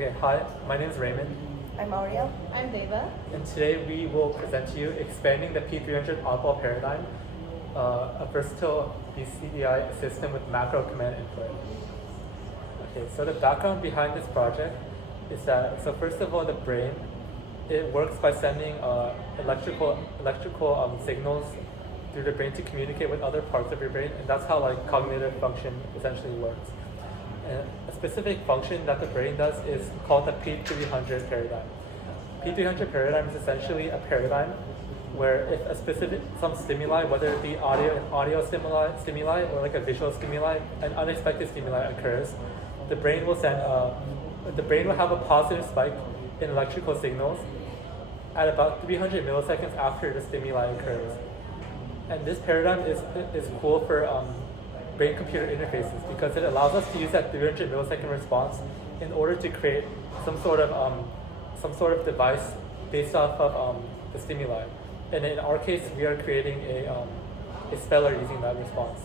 Okay, hi, my name is Raymond, I'm Ariel. I'm Deva. and today we will present to you expanding the P300 oddball paradigm, a versatile BCI system with macro command input. Okay, so the background behind this project is that, so first of all, the brain, it works by sending electrical signals through the brain to communicate with other parts of your brain, and that's how like cognitive function essentially works. And a specific function that the brain does is called the P300 paradigm. P300 paradigm is essentially a paradigm where if some stimuli, whether it be audio stimuli or like a visual stimuli, an unexpected stimuli occurs, the brain will have a positive spike in electrical signals at about 300 milliseconds after the stimuli occurs. And this paradigm is cool for brain-computer interfaces because it allows us to use that 300 millisecond response in order to create some sort of device based off of the stimuli. And in our case, we are creating a speller using that response.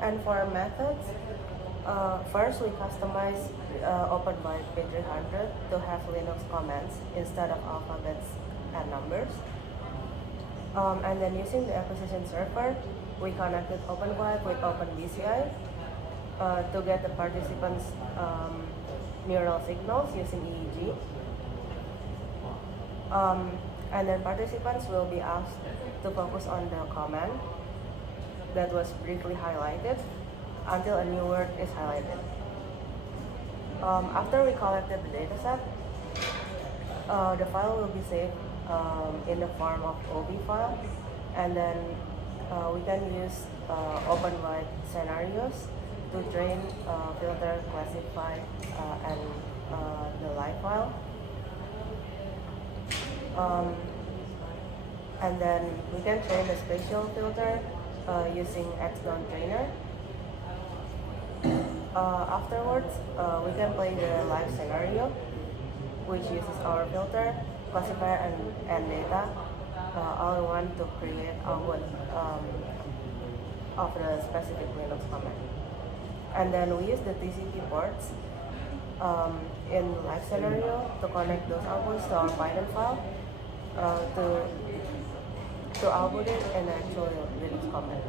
And for our methods, first we customize Oddball P300 to have Linux commands instead of alphabets and numbers. And then using the acquisition server, we connected OpenVibe with OpenBCI to get the participants' neural signals using EEG. And then participants will be asked to focus on the command that was briefly highlighted until a new word is highlighted. After we collected the dataset, the file will be saved in the form of OB file, and then we can use OpenVibe scenarios to train, filter, classify, and the live file. And then we can train the spatial filter using XDown trainer. Afterwards, we can play the live scenario, which uses our filter, classifier, and data all in one to create output of the specific Linux command. And then we use the TCP ports in live scenario to connect those outputs to our Python file to output it in the actual Linux command.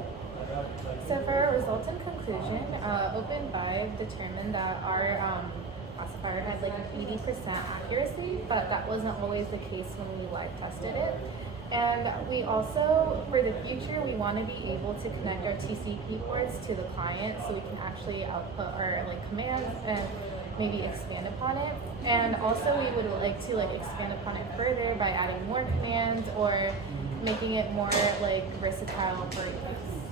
So for our resultant conclusion, OpenVibe determined that our classifier had like an 80% accuracy, but that wasn't always the case when we live tested it. And we also, for the future, we want to be able to connect our TCP ports to the client so we can actually output our like commands and maybe expand upon it. And also we would like to expand upon it further by adding more commands or making it more versatile for use.